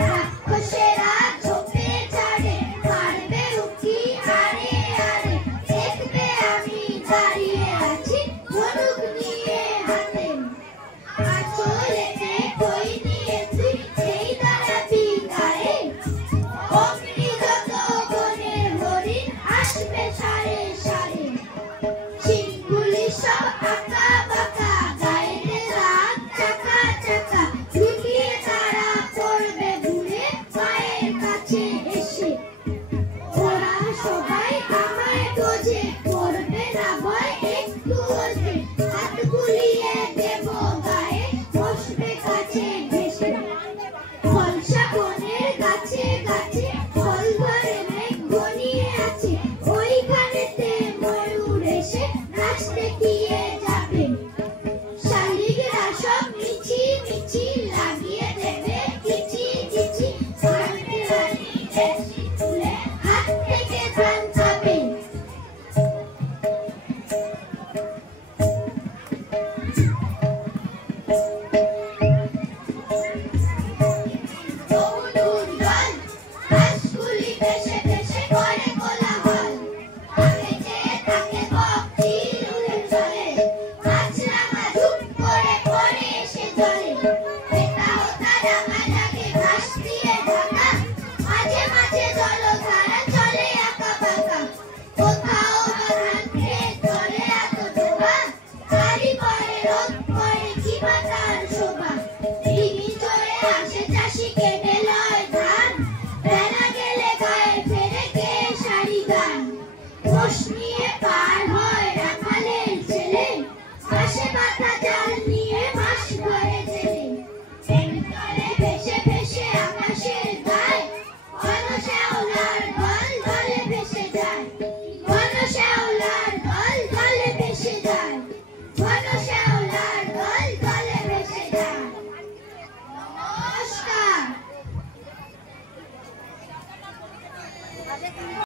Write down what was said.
রাক্ষসেরা ঝোপে ঝাড়ে মারবে উকি আরে আরে দেখবে আমি দাঁড়িয়ে আছি ধনুক নিয়ে হাতে আঁচলেতে কই নিয়ে তুই সেই দাঁড়াবি গায়ে অগ্নি যত বনে হরিণ আসবে সারে সারে চিনগুলি সব আঁকা বাঁকা গায়ে রাগ চাকা চাকা লুকিয়ে তারা পড়বে ঘুরে পায়ের কাছে এসে ওরা সবাই আমায় বোঝে করবে না ভয় একটু ওঠে হাত বুলিয়ে দেব গায়ে বসবে কাছে ঘেসে ফলসা বনের গাছে গাছে ফল ধরে মেঘ ঘনিয়ে আছে ওইখানেতে ময়ূর এসে নাচতে গিয়ে যাবে শালিকরা সব মিছি মিছি লাগিয়ে দেবে কিচি কিচি কানকে রানী এসে তুলে হাত থেকে ধান খাবে দৌড়ুর দল হাঁসগুলি ভেসে ভেসে করে কোলাহল আগে চেয়ে থাকে বকটি উড়ে চলে মাছরাঙা ঝুপ করে পড়ে এসে জলে এটা ওটা ডাঙা ডাকে ঘাস দিয়ে ঢাকা মাঝে মাঝে জলধারা চলে আঁকা বাঁকা কোথাও বা ধান খেয়ে চলে এত ডোবা তারই পরে রোদ পড়ে কি বা তার শোভা ডিঙি চড়ে আসে চাষি কেটে লয় ধান বেলা গেলে গায়ে ফেরে কে সারি গান মোষ নিয়ে পার হয় রাখালের ছেলে পাশে মাথা